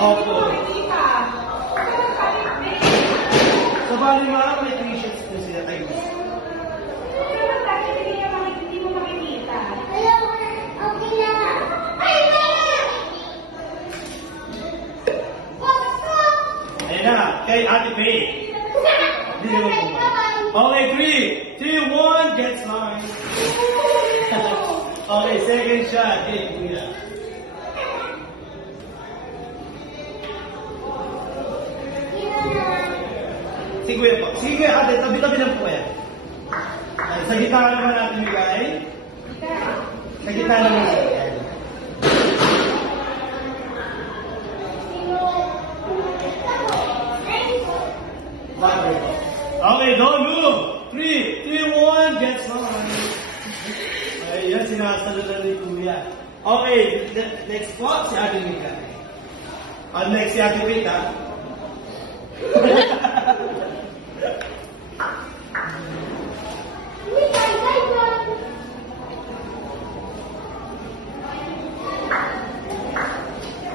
Opo. So, bali mga may 3 sheets po sila tayo. Ayan na, kay Ate Faye. Hindi naman po. Okay, 3, 2, 1, get slime. Okay, second shot. Okay, kuya. Sige kuya po. Sige kuya, ate, tabi-tabi lang po kaya. Ay, sa gitna naman natin bigay. Sa gitna naman natin. Okay, don't move. 3, 2, 1, get slime. Ayan, sinasalunan ni kuya. Okay, next po, si Ate Mika. Next si Ate Mika.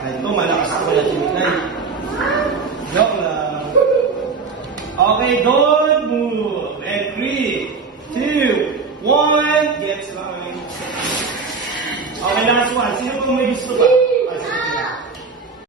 Ito, malakas ako na si Mika. Joke lang. Okay, don't move. And 3, 2, 1, get slime. Okay, last one. Sino po may gusto pa?